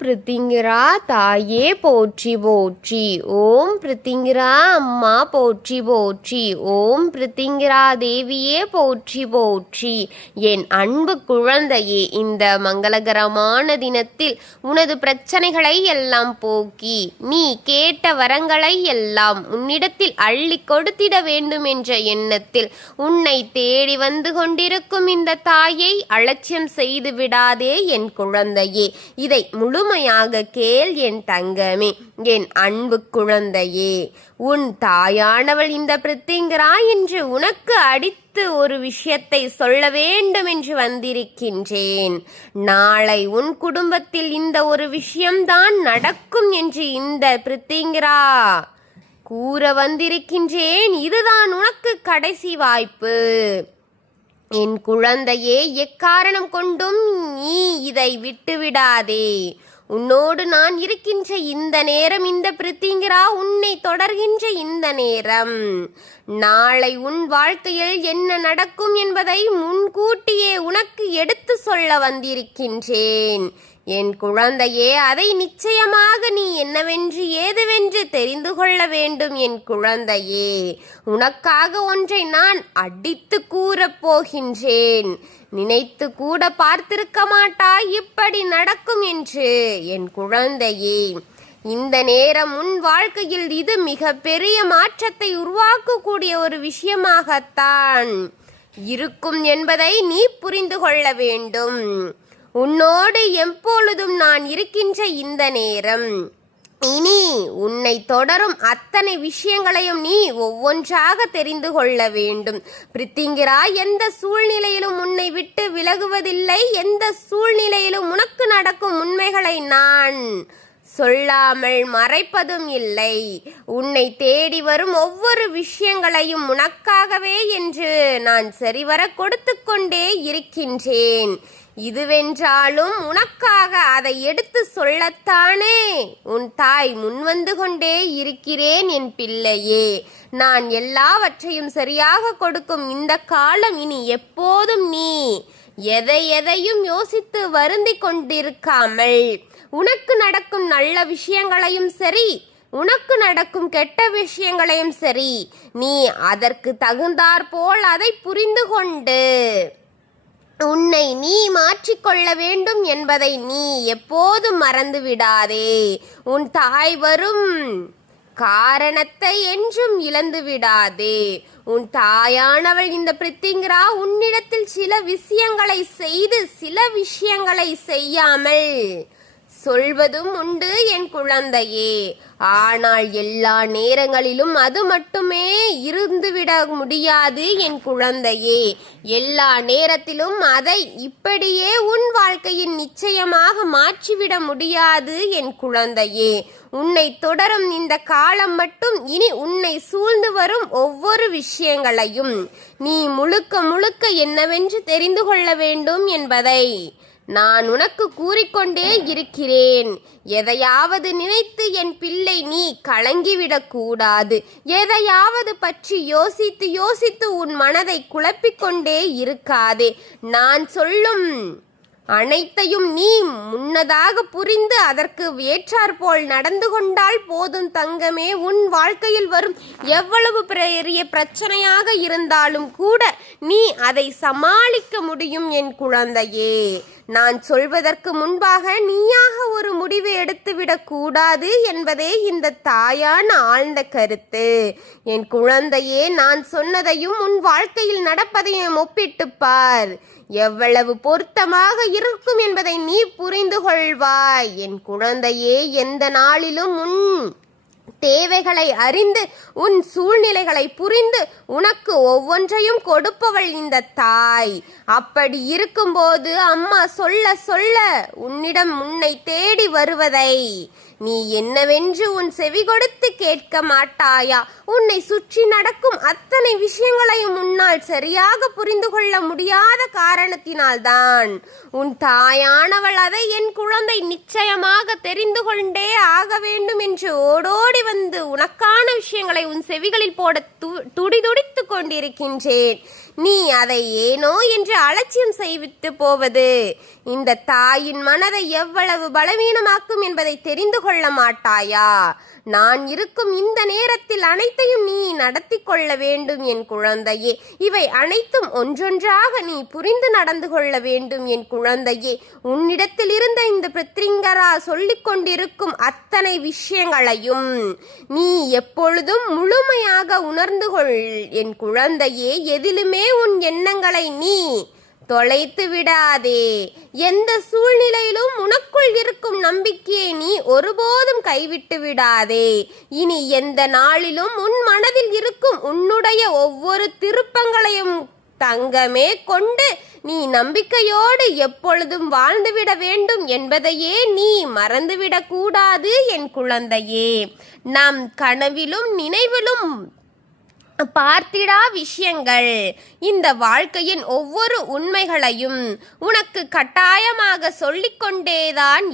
பிருத்திங்கிரா தாயே போற்றி போற்றி. ஓம் பிருத்திங்கிரா அம்மா போற்றி போற்றி. ஓம் பிருத்திங்கிரா தேவியே போற்றி போற்றி. என் அன்பு குழந்தையே, இந்த மங்களகரமான தினத்தில் உனது பிரச்சனைகளை எல்லாம் போக்கி நீ கேட்ட வரங்களை எல்லாம் உன்னிடத்தில் அள்ளி கொடுத்திட வேண்டும் என்ற எண்ணத்தில் உன்னை தேடி வந்து கொண்டிருக்கும் இந்த தாயை அலட்சியம் செய்து விடாதே என் குழந்தையே. இதை முழுமையாக கேள் என் தங்கமே, என் அன்பு குழந்தையே. உன் தாயானவள் இந்த பிருத்திங்கிரா என்று உனக்கு அடித்து ஒரு விஷயத்தை சொல்ல வேண்டும் என்று வந்திருக்கின்றேன். நாளை உன் குடும்பத்தில் இந்த ஒரு விஷயம்தான் நடக்கும் என்று இந்த பிருத்திங்கிரா கூற வந்திருக்கின்றேன். இதுதான் உனக்கு கடைசி வாய்ப்பு. என் குழந்தையே, எக்காரணம் கொண்டும் நீ இதை விட்டுவிடாதே. உன்னோடு நான் இருக்கின்ற இந்த நேரம், இந்த பிருத்திங்கிரா உன்னை தொடர்கின்ற இந்த நேரம், நாளை உன் வாழ்க்கையில் என்ன நடக்கும் என்பதை முன்கூட்டியே உனக்கு எடுத்து சொல்ல வந்திருக்கின்றேன். என் குழந்தையே, அதை நிச்சயமாக நீ என்னவென்று ஏதுவென்று தெரிந்து கொள்ள வேண்டும். என் குழந்தையே, உனக்காக ஒன்றை நான் அடித்து கூறப் போகின்றேன். நினைத்து கூட பார்த்திருக்க மாட்டாய் இப்படி நடக்கும் என்று. என் குழந்தையே, இந்த நேரம் உன் வாழ்க்கையில் இது மிக பெரிய மாற்றத்தை உருவாக்கக்கூடிய ஒரு விஷயமாகத்தான் இருக்கும் என்பதை நீ புரிந்து கொள்ள வேண்டும். உன்னோடு எப்பொழுதும் நான் இருக்கின்ற இந்த நேரம், இனி உன்னை தொடரும் அத்தனை விஷயங்களையும் நீ ஒவ்வொன்றாக தெரிந்து கொள்ள வேண்டும். பிருத்திங்கிரா எந்த சூழ்நிலையிலும் உன்னை விட்டு விலகுவதில்லை. எந்த சூழ்நிலையிலும் உனக்கு நடக்கும் உண்மைகளை நான் சொல்லாமல் மறைப்பதும் இல்லை. உன்னை தேடி வரும் ஒவ்வொரு விஷயங்களையும் உனக்காகவே என்று நான் சரிவர கொடுத்து கொண்டே இருக்கின்றேன். இதுவென்றாலும் உனக்காக அதை எடுத்து சொல்லத்தானே உன் தாய் முன்வந்து கொண்டே இருக்கிறேன். என் பிள்ளையே, நான் எல்லாவற்றையும் சரியாக கொடுக்கும் இந்த காலம் இனி எப்போதும் நீ எதையும் யோசித்து வருந்தி கொண்டிருக்காமல், உனக்கு நடக்கும் நல்ல விஷயங்களையும் சரி, உனக்கு நடக்கும் கெட்ட விஷயங்களையும் சரி, நீ அதற்கு தகுந்தாற்போல் அதை புரிந்து கொண்டு உன்னை நீ மாற்றிக்கொள்ள வேண்டும் என்பதை நீ எப்போதும் மறந்து விடாதே. உன் தாய் வரும் காரணத்தை என்றும் இழந்து விடாதே. உன் தாயானவள் இந்த பிருத்திங்கிரா உன்னிடத்தில் சில விஷயங்களை செய்து சில விஷயங்களை செய்யாமல் சொல்வதும் உண்டு என் குழந்தையே. ஆனால் எல்லா நேரங்களிலும் அது மட்டுமே இருந்துவிட முடியாது என் குழந்தையே. எல்லா நேரத்திலும் அதை இப்படியே உன் வாழ்க்கையின் நிச்சயமாக மாற்றிவிட முடியாது என் குழந்தையே. உன்னை தொடரும் இந்த காலம் மட்டும் இனி உன்னை சூழ்ந்து வரும் ஒவ்வொரு விஷயங்களையும் நீ முழுக்க என்னவென்று தெரிந்து கொள்ள வேண்டும் என்பதை நான் உனக்கு கூறிக்கொண்டே இருக்கிறேன். எதையாவது நினைத்து என் பிள்ளை நீ கலங்கிவிடக் கூடாது. எதையாவது பற்றி யோசித்து உன் மனதை குழப்பிக்கொண்டே இருக்காதே. நான் சொல்லும் அனைத்தையும் நீ முன்னதாக புரிந்து அதற்கு ஏற்றாற்போல் நடந்து கொண்டால் போதும் தங்கமே. உன் வாழ்க்கையில் வரும் எவ்வளவு பெரிய பிரச்சனையாக இருந்தாலும் கூட நீ அதை சமாளிக்க முடியும் என் குழந்தையே. நான் சொல்வதற்கு முன்பாக நீயாக ஒரு முடிவு எடுத்துவிடக் கூடாது என்பதே இந்த தாயான ஆழ்ந்த கருத்து. என் குழந்தையே, நான் சொன்னதையும் உன் வாழ்க்கையில் நடப்பதையும் ஒப்பிட்டுப் பார். எவ்வளவு பொருத்தமாக இருக்கும் என்பதை நீ புரிந்து கொள்வாய். என் குழந்தையே, எந்த நாளிலும் உன் தேவைகளை அறிந்து உன் சூழ்நிலைகளை புரிந்து உனக்கு ஒவ்வொன்றையும் கொடுப்பவள் இந்த தாய். அப்படி இருக்கும்போது அம்மா சொல்ல உன்னிடம் உன்னை தேடி வருவதை நீ என்னவென்று உன் செவி கொடுத்து கேட்க மாட்டாயா? உன்னை சுற்றி நடக்கும் அத்தனை விஷயங்களையும் உன்னால் சரியாக புரிந்து கொள்ள முடியாத காரணத்தினால்தான் உன் தாயானவள் அதை என் குழந்தை நிச்சயமாக தெரிந்து கொண்டே ஆக வேண்டும் என்று ஓடோடி வந்து உனக்கான விஷயங்களை உன் செவிகளில் போட துடிதுடித்து கொண்டிருக்கின்றேன். நீ அதை ஏனோ என்று அலட்சியம் செய்வித்து போவது இந்த தாயின் மனதை எவ்வளவு பலவீனமாக்கும் என்பதை தெரிந்து கொள்ள மாட்டாயா? நான் இருக்கும் இந்த நேரத்தில் அனைத்தையும் நீ நடத்தி கொள்ள வேண்டும் என் குழந்தையே. இவை அனைத்தும் ஒன்றொன்றாக நீ புரிந்து நடந்து கொள்ள வேண்டும் என் குழந்தையே. உன்னிடத்தில் இருந்த இந்த பிருத்திங்கரா சொல்லிக் கொண்டிருக்கும் அத்தனை விஷயங்களையும் நீ எப்பொழுதும் முழுமையாக உணர்ந்து கொள் என் குழந்தையே. எதிலுமே உன் எண்ணங்களை நீ தொலைத்து விடாதே. எந்த சூழ்நிலையிலும் உனக்குள் இருக்கும் நம்பிக்கையை நீ ஒருபோதும் கைவிட்டு விடாதே. இனி எந்த நாளிலும் உன் மனதில் இருக்கும் உன்னுடைய ஒவ்வொரு திருப்பங்களையும் தங்கமே கொண்டு நீ நம்பிக்கையோடு எப்பொழுதும் வாழ்ந்துவிட வேண்டும் என்பதையே நீ மறந்துவிடக் கூடாது என் குழந்தையே. நம் கனவிலும் நினைவிலும் பார்த்திடா விஷயங்கள் இந்த வாழ்க்கையின் ஒவ்வொரு உண்மைகளையும் உனக்கு கட்டாயமாக சொல்லிக்கொண்டேதான்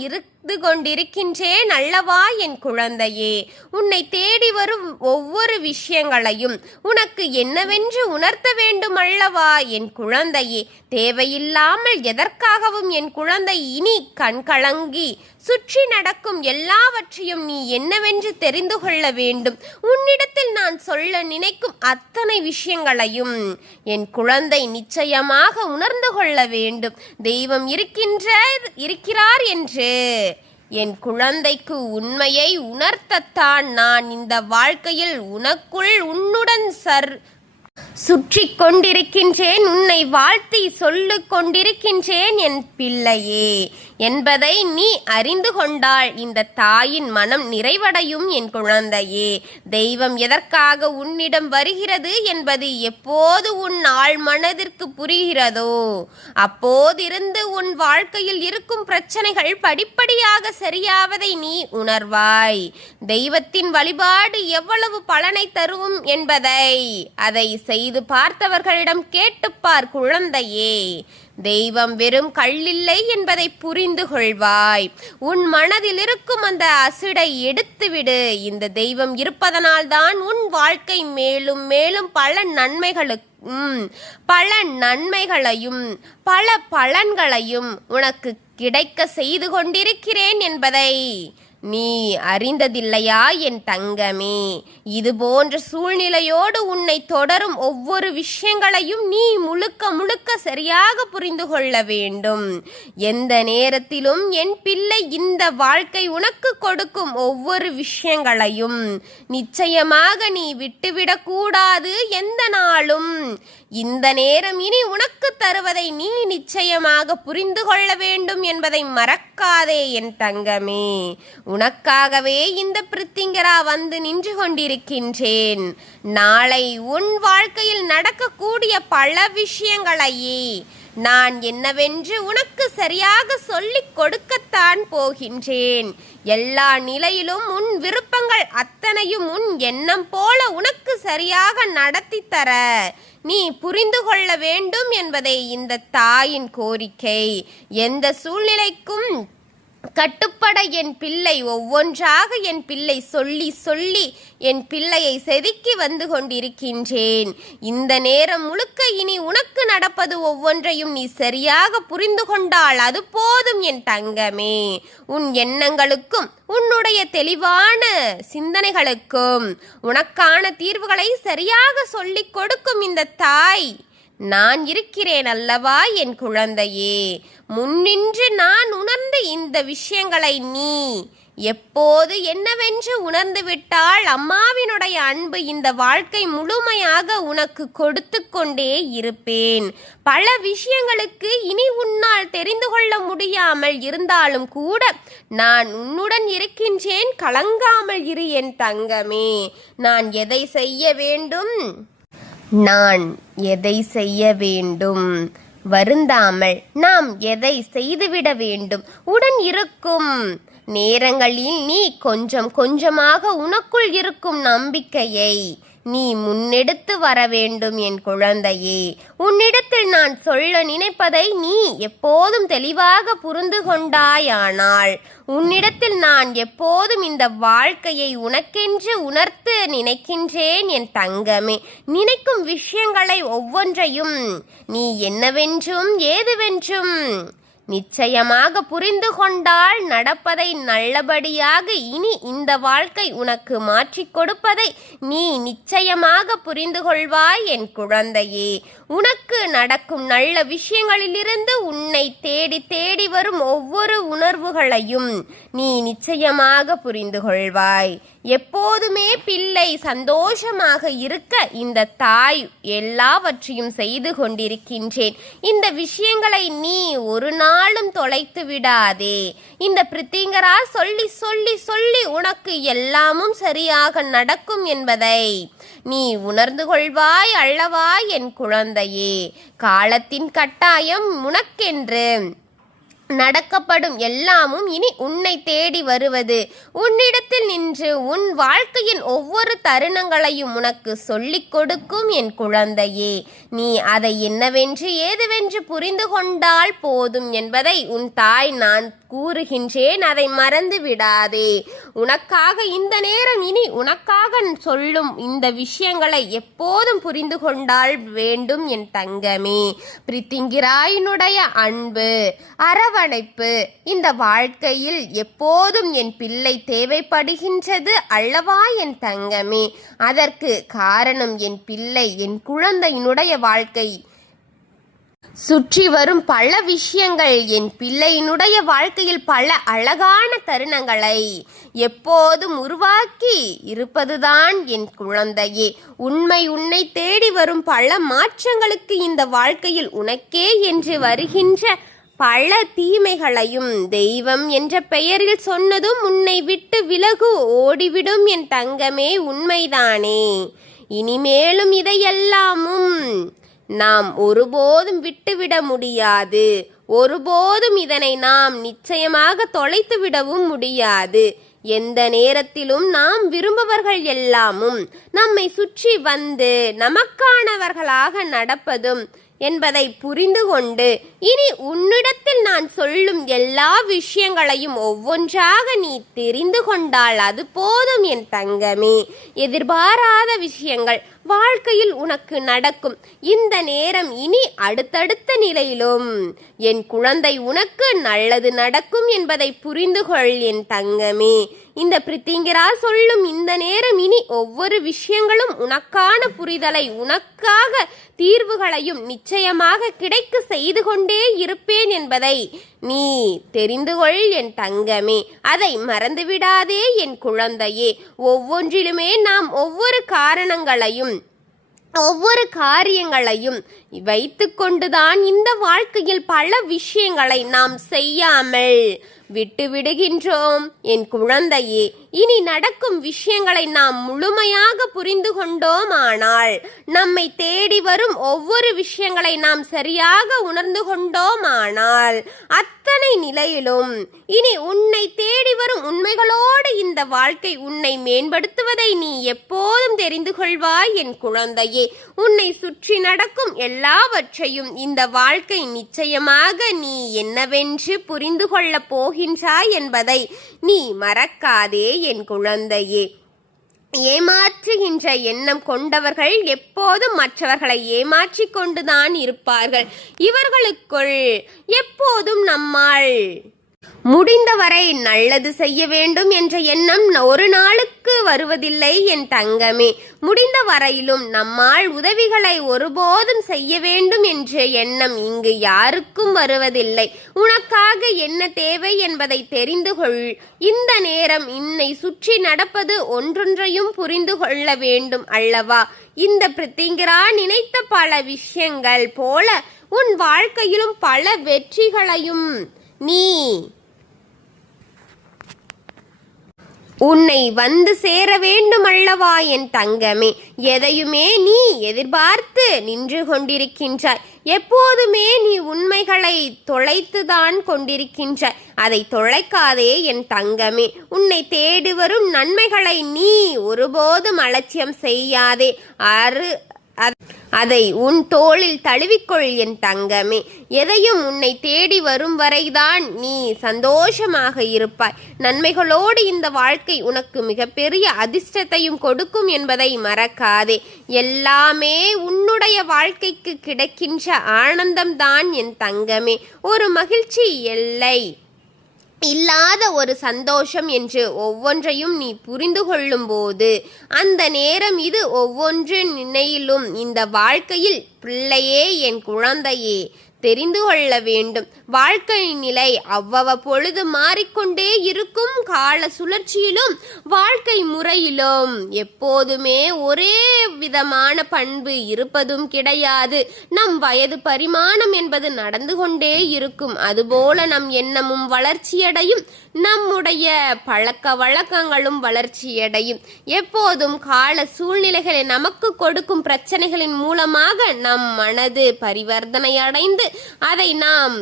கொண்டிருக்கின்றேன் அல்லவா என் குழந்தையே. உன்னை தேடி வரும் ஒவ்வொரு விஷயங்களையும் உனக்கு என்னவென்று உணர்த்த வேண்டும் அல்லவா என் குழந்தையே. தேவையில்லாமல் எதற்காகவும் என் குழந்தை இனி கண்கலங்கி சுற்றி நடக்கும் எல்லாவற்றையும் நீ என்னவென்று தெரிந்து கொள்ள வேண்டும். உன்னிடத்தில் நான் சொல்ல நினைக்கும் அத்தனை விஷயங்களையும் என் குழந்தை நிச்சயமாக உணர்ந்து கொள்ள வேண்டும். தெய்வம் இருக்கிறார் என்று என் குழந்தைக்கு உண்மையை உணர்த்தத்தான் நான் இந்த வாழ்க்கையில் உன்னுடன் சுற்றி கொண்டிருக்கின்றேன், உன்னை வாழ்த்தி சொல்லிக் கொண்டிருக்கின்றேன் என் பிள்ளையே என்பதை நீ அறிந்து கொண்டால் இந்த தாயின் மனம் நிறைவடையும் என் குழந்தையே. தெய்வம் எதற்காக உன்னிடம் வருகிறது என்பது எப்போது உன் ஆழ் மனதிற்கு புரிகிறதோ அப்போதிருந்து உன் வாழ்க்கையில் இருக்கும் பிரச்சனைகள் படிப்படியாக சரியாவதை நீ உணர்வாய். தெய்வத்தின் வழிபாடு எவ்வளவு பலனை தரும் என்பதை அதை செய்து பார்த்தவர்களிடம் கேட்டுப்பார் குழந்தையே. தெய்வம் வெறும் கல்லில்லை என்பதை புரிந்து கொள்வாய். உன் மனதில் இருக்கும் அந்த அசிடை எடுத்துவிடு. இந்த தெய்வம் இருப்பதனால் தான் உன் வாழ்க்கை மேலும் மேலும் பல நன்மைகளையும் பல பலன்களையும் உனக்கு கிடைக்க செய்து கொண்டிருக்கிறேன் என்பதை நீ அறிந்ததில்லையா என் தங்கமே? இது போன்ற சூழ்நிலையோடு உன்னை தொடரும் ஒவ்வொரு விஷயங்களையும் நீ முழுக்க சரியாக புரிந்து கொள்ள வேண்டும். எந்த நேரத்திலும் என் பிள்ளை இந்த வாழ்க்கை உனக்கு கொடுக்கும் ஒவ்வொரு விஷயங்களையும் நிச்சயமாக நீ விட்டுவிடக் கூடாது எந்த நாளும். இந்த நேரம் இனி உனக்கு தருவதை நீ நிச்சயமாக புரிந்து கொள்ள வேண்டும் என்பதை மறக்காதே என் தங்கமே. உனக்காகவே இந்த பிருத்திங்கரா வந்து நின்று கொண்டிருக்கின்றேன். நாளை உன் வாழ்க்கையில் நடக்கக்கூடிய பல விஷயங்களையே நான் என்னவென்று உனக்கு சரியாக சொல்லிக் கொடுக்கத்தான் போகின்றேன். எல்லா நிலையிலும் உன் விருப்பங்கள் அத்தனையும் உன் எண்ணம் போல உனக்கு சரியாக நடத்தி தர நீ புரிந்து கொள்ள வேண்டும் என்பதே இந்த தாயின் கோரிக்கை. எந்த சூழ்நிலைக்கும் கட்டுப்பட என் பிள்ளை ஒவ்வொன்றாக என் பிள்ளை சொல்லி என் பிள்ளையை செதுக்கி வந்து கொண்டிருக்கின்றேன். இந்த நேரம் முழுக்க இனி உனக்கு நடப்பது ஒவ்வொன்றையும் நீ சரியாக புரிந்து கொண்டால் அது போதும் என் தங்கமே. உன் எண்ணங்களுக்கும் உன்னுடைய தெளிவான சிந்தனைகளுக்கும் உனக்கான தீர்வுகளை சரியாக சொல்லிக் கொடுக்கும் இந்த தாய் நான் இருக்கிறேன் அல்லவா என் குழந்தையே. முன்னின்று நான் உணர்ந்த இந்த விஷயங்களை நீ எப்போது என்னவென்று உணர்ந்து விட்டால் அம்மாவினுடைய அன்பு இந்த வாழ்க்கை முழுமையாக உனக்கு கொடுத்து கொண்டே இருப்பேன். பல விஷயங்களுக்கு இனி உன்னால் தெரிந்து கொள்ள முடியாமல் இருந்தாலும் கூட நான் உன்னுடன் இருக்கின்றேன். கலங்காமல் இரு என் தங்கமே. நான் எதை செய்ய வேண்டும் வருந்தாமல் நாம் எதை செய்துவிட வேண்டும். உடன் இருக்கும் நேரங்களில் நீ கொஞ்சமாக உனக்குள் இருக்கும் நம்பிக்கையை நீ முன்னெடுத்து வர வேண்டும் என் குழந்தையே. உன்னிடத்தில் நான் சொல்ல நினைப்பதை நீ எப்போதும் தெளிவாக புரிந்து கொண்டாயானால் உன்னிடத்தில் நான் எப்போதும் இந்த வாழ்க்கையை உனக்கென்று உணர்த்து நினைக்கின்றேன் என் தங்கமே. நினைக்கும் விஷயங்களை ஒவ்வொன்றையும் நீ என்னவென்றும் ஏதுவென்றும் நிச்சயமாக புரிந்து கொண்டால் நடப்பதை நல்லபடியாக இனி இந்த வாழ்க்கை உனக்கு மாற்றிக் கொடுப்பதை நீ நிச்சயமாக புரிந்து கொள்வாய் என் குழந்தையே. உனக்கு நடக்கும் நல்ல விஷயங்களிலிருந்து உன்னை தேடி தேடி வரும் ஒவ்வொரு உணர்வுகளையும் நீ நிச்சயமாக புரிந்து கொள்வாய். எப்போதுமே பிள்ளை சந்தோஷமாக இருக்க இந்த தாய் எல்லாவற்றையும் செய்து கொண்டிருக்கின்றேன். இந்த விஷயங்களை நீ ஒரு நாளும் தொலைத்து விடாதே. இந்த பிரித்திங்கரா சொல்லி சொல்லி சொல்லி உனக்கு எல்லாமும் சரியாக நடக்கும் என்பதை நீ உணர்ந்து கொள்வாய் அல்லவா என் குழந்தையே. காலத்தின் கட்டாயம் உனக்கென்று நடக்கப்படும் எல்லாமும் இனி உன்னை தேடி வருவது உன்னிடத்தில் நின்று உன் வாழ்க்கையின் ஒவ்வொரு தருணங்களையும் உனக்கு சொல்லிக் கொடுக்கும் என் குழந்தையே. நீ அதை என்னவென்று ஏதுவென்று புரிந்து கொண்டால் போதும் என்பதை உன் தாய் நான் கூறுகின்றேன். அதை மறந்து விடாதே. உனக்காக இந்த நேரம் இனி உனக்காக சொல்லும் இந்த விஷயங்களை எப்போதும் புரிந்து கொண்டால் வேண்டும் என் தங்கமே. பிரித்திங்கிராயினுடைய அன்பு அரவணைப்பு இந்த வாழ்க்கையில் எப்போதும் என் பிள்ளை தேவைப்படுகின்றது அல்லவா என் தங்கமே. அதற்கு காரணம் என் பிள்ளை என் குழந்தையினுடைய வாழ்க்கை சுற்றி வரும் பல விஷயங்கள் என் பிள்ளையினுடைய வாழ்க்கையில் பல அழகான தருணங்களை எப்போதும் உருவாக்கி இருப்பதுதான் என் குழந்தையே. உன்னை தேடி வரும் பல மாற்றங்களுக்கு இந்த வாழ்க்கையில் உனக்கே என்று வருகின்ற பல தீமைகளையும் தெய்வம் என்ற பெயரில் சொன்னதும் உன்னை விட்டு விலகு ஓடிவிடும் என் தங்கமே. உண்மைதானே? இனிமேலும் இதையெல்லாமும் நாம் ஒருபோதும் விட்டுவிட முடியாது. ஒருபோதும் இதனை நாம் நிச்சயமாக தொலைத்து விடவும் முடியாது. எந்த நேரத்திலும் நாம் விரும்புபவர்கள் எல்லாமும் நம்மை சுற்றி வந்து நமக்கானவர்களாக நடப்பதும் என்பதை புரிந்து கொண்டு இனி உன்னிடத்தில் நான் சொல்லும் எல்லா விஷயங்களையும் ஒவ்வொன்றாக நீ தெரிந்து கொண்டால் அது போதும் என் தங்கமே. எதிர்பாராத விஷயங்கள் வாழ்க்கையில் உனக்கு நடக்கும். இந்த நேரம் இனி அடுத்தடுத்த நிலையிலும் என் குழந்தை உனக்கு நல்லது நடக்கும் என்பதை புரிந்து கொள் என் தங்கமே. இந்த பிரித்திங்கரா சொல்லும் இந்த நேரம் இனி ஒவ்வொரு விஷயங்களும் உனக்கான புரிதலை உனக்காக தீர்வுகளையும் நிச்சயமாக கிடைக்க செய்து கொண்டே இருப்பேன் என்பதை நீ தெரிந்து கொள் என் தங்கமே. அதை மறந்துவிடாதே என் குழந்தையே. ஒவ்வொன்றிலுமே நாம் ஒவ்வொரு காரணங்களையும் ஒவ்வொரு காரியங்களையும் வைத்து கொண்டுதான் இந்த வாழ்க்கையில் பல விஷயங்களை நாம் செய்யாமல் விட்டு விடுகின்றோம் என் குழந்தையே. இனி நடக்கும் விஷயங்களை நாம் முழுமையாக புரிந்து கொண்டோம். ஆனால் நம்மை தேடி வரும் ஒவ்வொரு விஷயங்களை நாம் சரியாக உணர்ந்து கொண்டோம். ஆனால் அத்தனை நிலையிலும் இனி உன்னை தேடி வரும் உண்மைகளோடு இந்த வாழ்க்கை உன்னை மேம்படுத்துவதை நீ எப்போதும் தெரிந்து கொள்வாய் என் குழந்தையே. உன்னை சுற்றி நடக்கும் எல்லாவற்றையும் இந்த வாழ்க்கை நிச்சயமாக நீ என்னவென்று புரிந்து கொள்ளப் போகின்றாய் என்பதை நீ மறக்காதே என் குழந்தையே. ஏமாற்றுகின்ற எண்ணம் கொண்டவர்கள் எப்போதும் மற்றவர்களை ஏமாற்றிக் கொண்டுதான் இருப்பார்கள். இவர்களுக்குள் எப்போதும் நம்மால் முடிந்தவரை நல்லது செய்ய வேண்டும் என்ற எண்ணம் ஒரு நாளுக்கு வருவதில்லை என் தங்கமே. முடிந்த வரையிலும் நம்மால் உதவிகளை ஒருபோதும் செய்ய வேண்டும் என்ற எண்ணம் இங்கு யாருக்கும் வருவதில்லை. உனக்காக என்ன தேவை என்பதை தெரிந்து கொள். இந்த நேரம் இன்னை சுற்றி நடப்பது ஒன்றொன்றையும் புரிந்து கொள்ள வேண்டும் அல்லவா? இந்த பிரித்திங்கரா நினைத்த பல விஷயங்கள் போல உன் வாழ்க்கையிலும் பல வெற்றிகளையும் நீ உன்னை வந்து சேர வேண்டும் அல்லவா என் தங்கமே. எதையுமே நீ எதிர்பார்த்து நின்று கொண்டிருக்கின்றாய். எப்போதுமே நீ உண்மைகளை தொலைத்துதான் கொண்டிருக்கின்றாய். அதை தொலைக்காதே என் தங்கமே. உன்னை தேடி வரும் நன்மைகளை நீ ஒருபோதும் அலட்சியம் செய்யாதே. அதை உன் தோளில் தழுவிக்கொள் என் தங்கமே. எதையும் உன்னை தேடி வரும் வரைதான் நீ சந்தோஷமாக இருப்பாய். நன்மைகளோடு இந்த வாழ்க்கை உனக்கு மிகப்பெரிய அதிர்ஷ்டத்தையும் கொடுக்கும் என்பதை மறக்காதே. எல்லாமே உன்னுடைய வாழ்க்கைக்கு கிடைக்கின்ற ஆனந்தம்தான் என் தங்கமே. ஒரு மகிழ்ச்சி எல்லை இல்லாத ஒரு சந்தோஷம் என்று ஒவ்வொன்றையும் நீ புரிந்து கொள்ளும் போது அந்த நேரம் இது ஒவ்வொன்று நினையிலும் இந்த வாழ்க்கையில் பிள்ளையே என் குழந்தையே தெரிந்து கொள்ள வேண்டும். வாழ்க்கை நிலை அவ்வப்பொழுது மாறிக்கொண்டே இருக்கும். கால சுழற்சியிலும் வாழ்க்கை முறையிலும் எப்போதுமே ஒரே விதமான பண்பு இருப்பதும் கிடையாது. நம் வயது பரிமாணம் என்பது நடந்து கொண்டே இருக்கும். அதுபோல நம் எண்ணமும் வளர்ச்சியடையும், நம்முடைய பழக்க வழக்கங்களும் வளர்ச்சியடையும். எப்போதும் கால சூழ்நிலைகளை நமக்கு கொடுக்கும் பிரச்சனைகளின் மூலமாக நம் மனது பரிவர்த்தனை அடைந்து அதை நாம்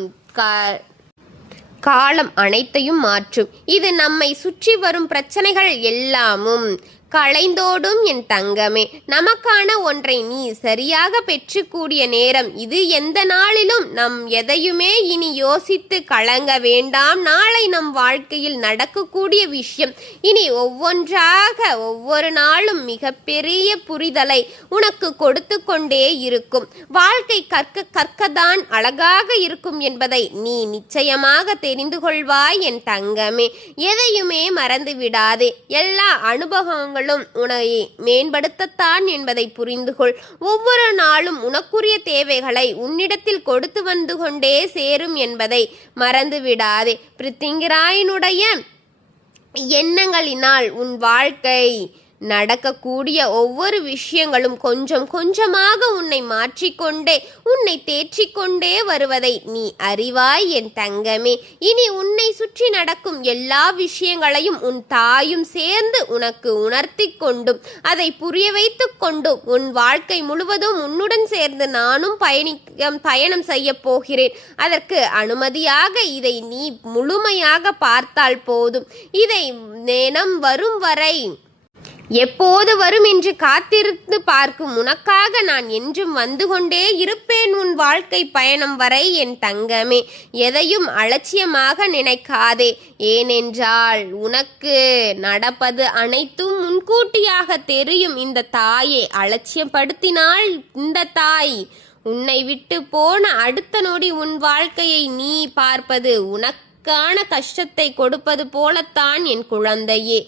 காலம் அனைத்தையும் மாற்றும். இது நம்மை சுற்றி வரும் பிரச்சனைகள் எல்லாமும் களைந்தோடும் என் தங்கமே. நமக்கான ஒன்றை நீ சரியாக பெற்றுக்கூடிய நேரம் இது. எந்த நாளிலும் நம் எதையுமே இனி யோசித்து கலங்க வேண்டாம். நாளை நம் வாழ்க்கையில் நடக்கக்கூடிய விஷயம் இனி ஒவ்வொன்றாக ஒவ்வொரு நாளும் மிகப்பெரிய புரிதலை உனக்கு கொடுத்து கொண்டே இருக்கும். வாழ்க்கை கற்கதான் அழகாக இருக்கும் என்பதை நீ நிச்சயமாக தெரிந்து கொள்வாய் என் தங்கமே. எதையுமே மறந்து விடாதே. எல்லா அனுபவங்களும் உன்னை மேம்படுத்தத்தான் என்பதை புரிந்துகொள். ஒவ்வொரு நாளும் உனக்குரிய தேவைகளை உன்னிடத்தில் கொடுத்து வந்து கொண்டே சேரும் என்பதை மறந்து விடாதே. பிரித்திங்கிராயனுடைய எண்ணங்களினால் உன் வாழ்க்கை நடக்கக்கூடிய ஒவ்வொரு விஷயங்களும் கொஞ்சம் கொஞ்சமாக உன்னை மாற்றிக்கொண்டே உன்னை தேற்றிக்கொண்டே வருவதை நீ அறிவாய் என் தங்கமே. இனி உன்னை சுற்றி நடக்கும் எல்லா விஷயங்களையும் உன் தாயும் சேர்ந்து உனக்கு உணர்த்தி கொண்டும் அதை புரிய வைத்து கொண்டும் உன் வாழ்க்கை முழுவதும் உன்னுடன் சேர்ந்து நானும் பயணம் செய்ய போகிறேன். அதற்கு அனுமதியாக இதை நீ முழுமையாக பார்த்தால் போதும். இதை நேரம் வரும் வரை எப்போது வரும் என்று காத்திருந்து பார்க்கும் உனக்காக நான் என்றும் வந்து கொண்டே இருப்பேன் உன் வாழ்க்கை பயணம் வரை என் தங்கமே. எதையும் அலட்சியமாக நினைக்காதே. ஏனென்றால் உனக்கு நடப்பது அனைத்தும் முன்கூட்டியாக தெரியும். இந்த தாயை அலட்சியப்படுத்தினால் இந்த தாய் உன்னை விட்டு போன அடுத்த நொடி உன் வாழ்க்கையை நீ பார்ப்பது உனக்கான கஷ்டத்தை கொடுப்பது போலத்தான் என் குழந்தையே.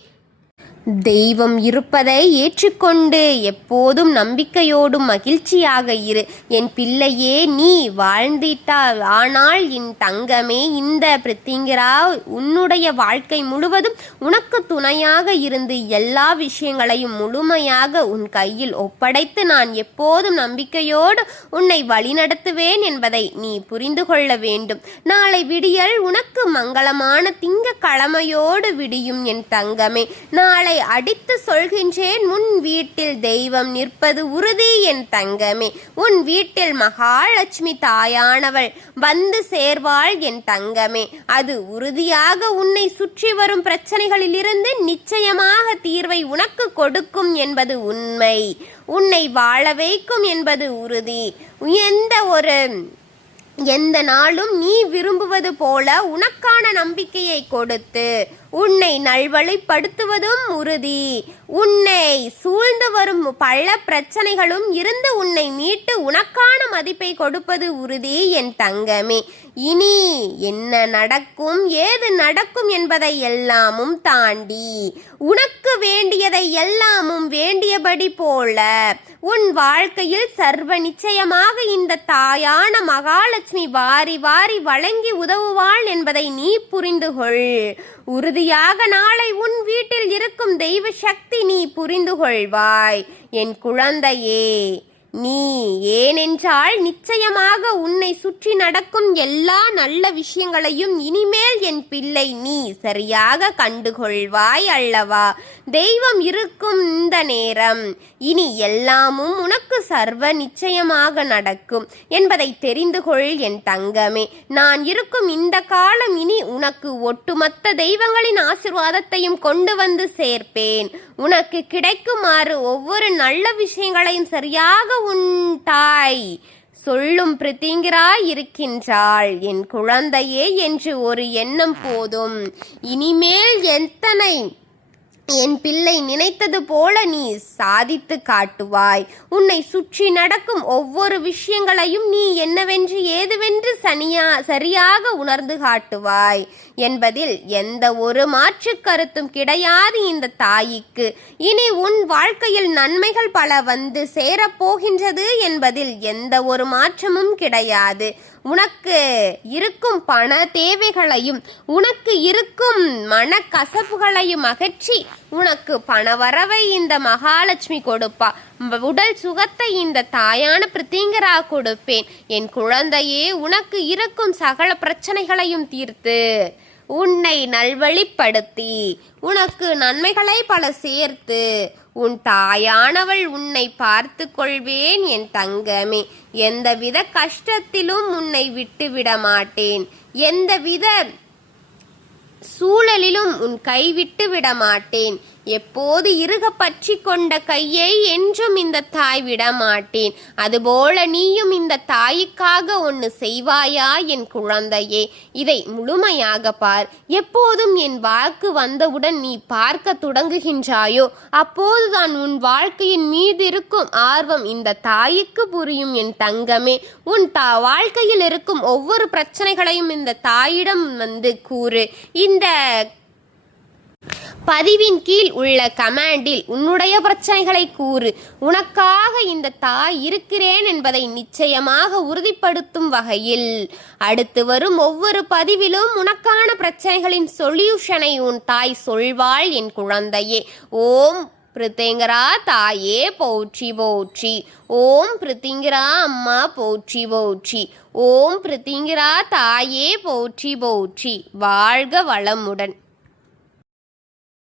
தெய்வம் இருப்பதை ஏற்றுக்கொண்டு எப்போதும் நம்பிக்கையோடும் மகிழ்ச்சியாக இரு என் பிள்ளையே. நீ வாழ்ந்திட்டால் ஆனால் என் தங்கமே இந்த பிரித்திங்கிரா உன்னுடைய வாழ்க்கை முழுவதும் உனக்கு துணையாக இருந்து எல்லா விஷயங்களையும் முழுமையாக உன் கையில் ஒப்படைத்து நான் எப்போதும் நம்பிக்கையோடு உன்னை வழிநடத்துவேன் என்பதை நீ புரிந்து கொள்ள வேண்டும். நாளை விடியல் உனக்கு மங்களமான திங்கட்கிழமையோடு விடியும் என் தங்கமே. நாளை அடித்து சொல்கின்றேன், உன் வீட்டில் தெய்வம் நிற்பது உறுதி என் தங்கமே. உன் வீட்டில் மகாலட்சுமி தாயானவள் வந்து சேர்வாள் என் தங்கமே. அது உறுதியாக உன்னை சுற்றி வரும் பிரச்சனைகளிலிருந்து நிச்சயமாக தீர்வை உனக்கு கொடுக்கும் என்பது உண்மை. உன்னை வாழ வைக்கும் என்பது உறுதி. எந்த நாளும் நீ விரும்புவது போல உனக்கான நம்பிக்கையை கொடுத்து உன்னை நல்வழிப்படுத்துவதும் உறுதி. உன்னை சூழ்ந்து வரும் பல பிரச்சனைகளும் இருந்து உன்னை மீட்டு உனக்கான மதிப்பை கொடுப்பது உறுதி என் தங்கமே. இனி என்ன நடக்கும் ஏது நடக்கும் என்பதை எல்லாமும் தாண்டி உனக்கு வேண்டியதை எல்லாமும் வேண்டியபடி போல உன் வாழ்க்கையில் சர்வ நிச்சயமாக இந்த தாயான மகாலட்சுமி வாரி வாரி வழங்கி உதவுவாள் என்பதை நீ புரிந்து கொள். உறுதியாக நாளை உன் வீட்டில் இருக்கும் தெய்வ சக்தி நீ புரிந்து கொள்வாய் என் குழந்தையே. நீ. ஏனென்றால் நிச்சயமாக உன்னை சுற்றி நடக்கும் எல்லா நல்ல விஷயங்களையும் இனிமேல் என் பிள்ளை நீ சரியாக கண்டுகொள்வாய் அல்லவா? தெய்வம் இருக்கும் இந்த நேரம் இனி எல்லாமும் உனக்கு சர்வ நிச்சயமாக நடக்கும் என்பதை தெரிந்து கொள் என் தங்கமே. நான் இருக்கும் இந்த காலம் இனி உனக்கு ஒட்டுமொத்த தெய்வங்களின் ஆசீர்வாதத்தையும் கொண்டு வந்து சேர்ப்பேன். உனக்கு கிடைக்குமாறு ஒவ்வொரு நல்ல விஷயங்களையும் சரியாக உன் தாய் சொல்லும் பிரித்திங்கிரா இருக்கின்றாள். என் குழந்தையே என்று ஒரு எண்ணம் போதும். இனிமேல் எத்தனை என் பிள்ளை நினைத்தது போல நீ சாதித்து காட்டுவாய். உன்னை சுற்றி நடக்கும் ஒவ்வொரு விஷயங்களையும் நீ என்னவென்று ஏதுவென்று சரியாக உணர்ந்து காட்டுவாய் என்பதில் எந்த ஒரு மாற்று கருத்தும் கிடையாது இந்த தாய்க்கு. இனி உன் வாழ்க்கையில் நன்மைகள் பல வந்து சேரப்போகின்றது என்பதில் எந்த ஒரு மாற்றமும் கிடையாது. உனக்கு இருக்கும் பண தேவைகளையும் உனக்கு இருக்கும் மனக்கசப்புகளையும் அகற்றி உனக்கு பணவரவை இந்த மகாலட்சுமி கொடுப்பா. உடல் சுகத்தை இந்த தாயான பிரித்திங்கரா கொடுப்பேன். என் குழந்தையே, உனக்கு இருக்கும் சகல பிரச்சனைகளையும் தீர்த்து உன்னை நல்வழிப்படுத்தி உனக்கு நன்மைகளை பல சேர்த்து உன் தாயானவள் உன்னை பார்த்து கொள்வேன் என் தங்கமே. எந்தவித கஷ்டத்திலும் உன்னை விட்டுவிட மாட்டேன். எந்தவித சூழலிலும் உன் கைவிட்டு விட மாட்டேன். எப்போது இறுக பற்றி கொண்ட கையை என்றும் இந்த தாய் விட மாட்டேன். அதுபோல நீயும் இந்த தாய்க்காக ஒன்று செய்வாயா என் குழந்தையே? இதை முழுமையாக பார். எப்போதும் என் வாக்கு வந்தவுடன் நீ பார்க்க தொடங்குகின்றாயோ அப்போதுதான் உன் வாழ்க்கையின் மீது இருக்கும் ஆர்வம் இந்த தாய்க்கு புரியும் என் தங்கமே. உன் வாழ்க்கையில் இருக்கும் ஒவ்வொரு பிரச்சனைகளையும் இந்த தாயிடம் வந்து கூறு. இந்த பதிவின் கீழ் உள்ள கமெண்டில் உன்னுடைய பிரச்சனைகளை கூறு. உனக்காக இந்த தாய் இருக்கிறேன் என்பதை நிச்சயமாக உறுதிப்படுத்தும் வகையில் அடுத்து வரும் ஒவ்வொரு பதிவிலும் உனக்கான பிரச்சனைகளின் சொல்யூஷனை உன் தாய் சொல்வாள் என் குழந்தையே. ஓம் பிரித்திங்கரா தாயே போற்றி போற்றி. ஓம் பிரித்திங்கரா அம்மா போற்றி போற்றி. ஓம் பிரித்திங்கரா தாயே போற்றி போற்றி. வாழ்க வளமுடன்.